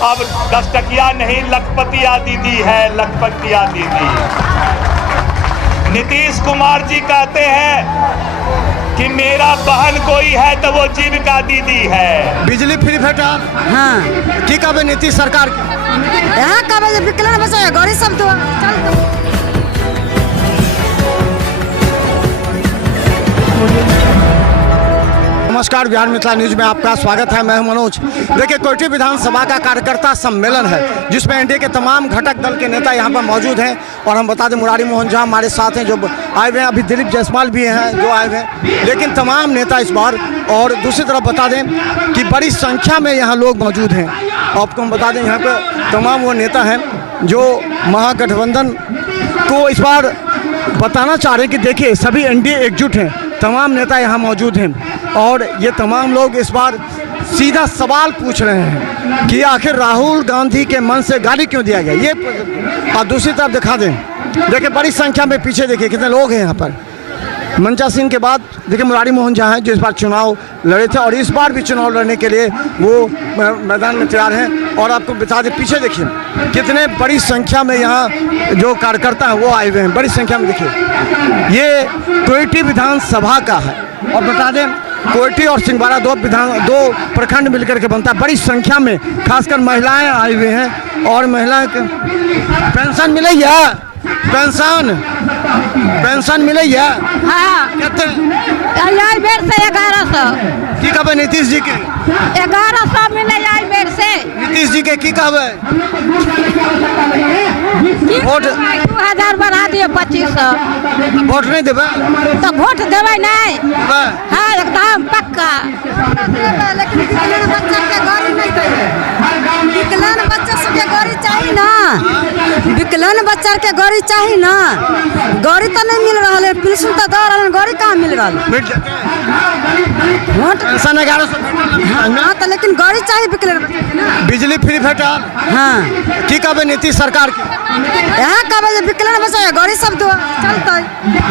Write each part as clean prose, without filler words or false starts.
अब 10 टकिया नहीं लखपतिया दीदी है, लखपतिया दीदी। नीतीश कुमार जी कहते हैं कि मेरा बहन कोई है तो वो जीविका दीदी है। बिजली फ्री भेटा हाँ की कब नीतीश सरकार यहाँ कब विकलन बचा गौरी सब तो चल नमस्कार, बिहार मिथिला न्यूज में आपका स्वागत है। मैं हूं मनोज। देखिए, कोयटी विधानसभा का कार्यकर्ता सम्मेलन है जिसमें एनडीए के तमाम घटक दल के नेता यहां पर मौजूद हैं। और हम बता दें, मुरारी मोहन झा हमारे साथ हैं जो आए हुए हैं, अभी दिलीप जायसवाल भी हैं जो आए हुए हैं, लेकिन तमाम नेता इस बार। और दूसरी तरफ बता दें कि बड़ी संख्या में यहाँ लोग मौजूद हैं। आपको हम बता दें, यहाँ पर तमाम वो नेता हैं जो महागठबंधन को इस बार बताना चाह रहे हैं कि देखिए सभी एनडीए एकजुट हैं। तमाम नेता यहाँ मौजूद हैं और ये तमाम लोग इस बार सीधा सवाल पूछ रहे हैं कि आखिर राहुल गांधी के मन से गाली क्यों दिया गया ये। और दूसरी तरफ दिखा दें, देखिए बड़ी संख्या में पीछे देखिए कितने लोग हैं यहाँ पर। मंचा सिंह के बाद देखिए मुरारी मोहन झा हैं जो इस बार चुनाव लड़े थे और इस बार भी चुनाव लड़ने के लिए वो मैदान में तैयार हैं। और आपको बता दें, पीछे देखिए कितने बड़ी संख्या में यहाँ जो कार्यकर्ता हैं वो आए हुए हैं। बड़ी संख्या में देखिए, ये कोयटी विधानसभा का है। और बता दें, कोयटी और सिंहवाड़ा दो प्रखंड मिलकर के बनता है। बड़ी संख्या में खासकर महिलाएं आई हुई हैं और महिलाएं पेंशन मिले या पेंशन मिले या हाँ आई बेर से 1100 की कब नीतीश जी के 1100 मिले आई बेर से नीतीश जी के की कब वोट 2000 बढ़ा दिए 2500 वोट नहीं देवे तो वोट देवे नहीं। हाँ एकदम पक्का। लेकिन विकलांग बच्चा के गौरी नहीं चाहिए। विकलांग बच्चा सबके गौरी चाहिए ना, विकलांग बच्चा के गौरी चाहिए ना। गौरी तो नहीं मिल रहा है, पेंशन तो दे रहा है, गौरी कहाँ मिल रहा है। वोट पेंशन 1100 हाँ तो लेकिन गौरी चाहिए विकलांग बच्चा के ना। बिजली फ्री भेटा हाँ की कब नीतीश सरकार की यहाँ कब विकलांग बच्चा गौरी सब तो चलते।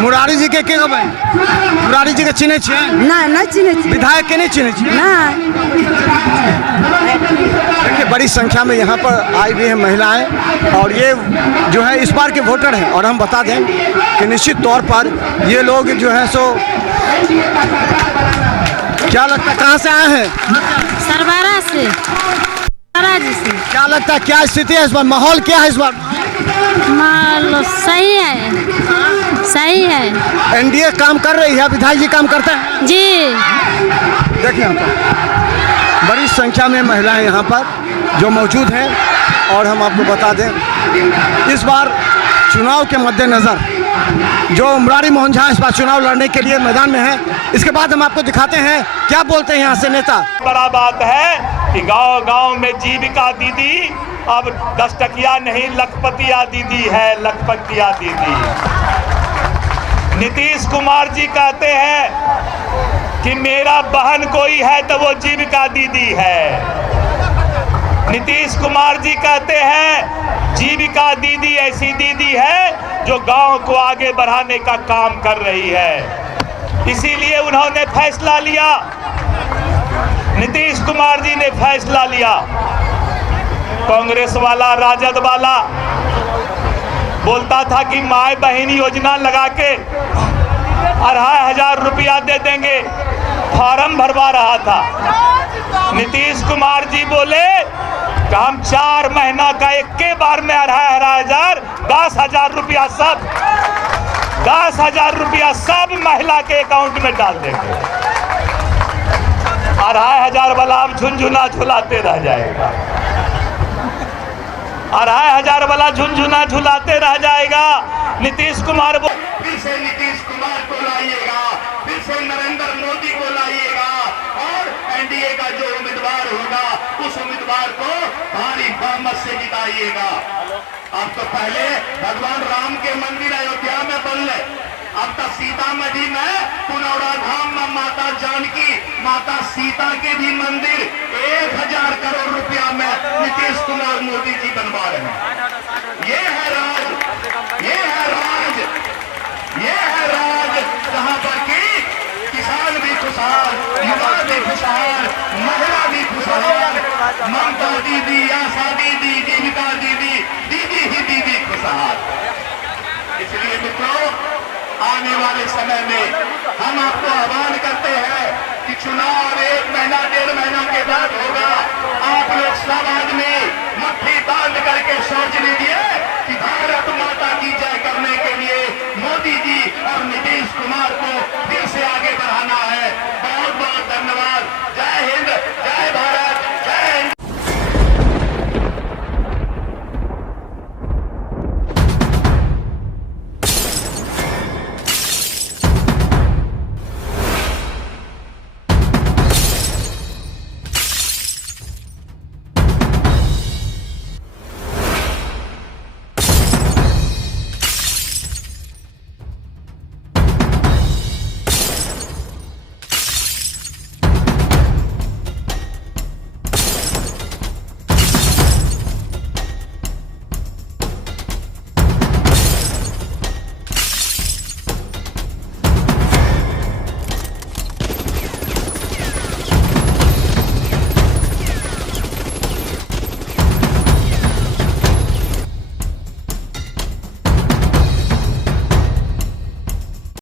मुरारी जी के कब मुरारी जी के चिन्ह छिए नहीं चिन्ह विधायक के नहीं चिन्ह छिए नहीं। देखिए बड़ी संख्या में यहाँ पर आई हुई हैं महिलाएं और ये जो है इस बार के वोटर हैं। और हम बता दें कि निश्चित तौर पर ये लोग जो है सो क्या लगता है कहाँ से आए हैं? सरवारा से क्या लगता है क्या स्थिति है इस बार, माहौल क्या है इस बार? सही है, सही है। एनडीए काम कर रही है, विधायक जी काम करते हैं जी। देखिए यहाँ पर बड़ी संख्या में महिलाएं यहाँ पर जो मौजूद हैं। और हम आपको बता दें, इस बार चुनाव के मद्देनज़र जो मुरारी मोहन झा इस बार चुनाव लड़ने के लिए मैदान में हैं। इसके बाद हम आपको दिखाते हैं क्या बोलते हैं यहाँ से नेता। बड़ा बात है कि गांव-गांव में जीविका दीदी अब 10 टकिया नहीं लखपतिया दीदी है, लखपतिया दीदी। नीतीश कुमार जी कहते हैं कि मेरा बहन कोई है तो वो जीविका दीदी है। नीतीश कुमार जी कहते हैं जीविका दीदी ऐसी दीदी है जो गांव को आगे बढ़ाने का काम कर रही है। इसीलिए उन्होंने फैसला लिया, नीतीश कुमार जी ने फैसला लिया। कांग्रेस वाला राजद वाला बोलता था कि माए बहन योजना लगा के 2,500 रुपया दे देंगे, फॉर्म भरवा रहा था। नीतीश कुमार जी बोले कि हम 4 महीना का एक के बार में 2,500 10,000 रुपया सब 10,000 रुपया सब महिला के अकाउंट में डाल देंगे। 2,500 वाला अब झुनझुना झुलाते रह जाएगा, 2,500 वाला झुनझुना झुलाते रह जाएगा। नीतीश कुमार फिर से नीतीश कुमार को लाइएगा, फिर से नरेंद्र मोदी को लाइएगा और एनडीए का जो उम्मीदवार होगा उस उम्मीदवार को भारी बहुमत से जिताइएगा। अब तो पहले भगवान राम के मंदिर अयोध्या में बनले, अब तक सीतामढ़ी में पुनौरा धाम में माता जानकी माता सीता के भी मंदिर 1,000 करोड़ रुपया में नीतीश कुमार मोदी जी बनवा रहे हैं। ये है राज, ये है राज, ये है राज जहां पर कि किसान भी खुशहाल, युवा भी खुशहाल, महिला भी खुशहाल, ममता दीदी आशा रहा है। इसलिए मित्रों, आने वाले समय में हम आपको आह्वान करते हैं कि चुनाव 1 महीना 1.5 महीना के बाद होगा। आप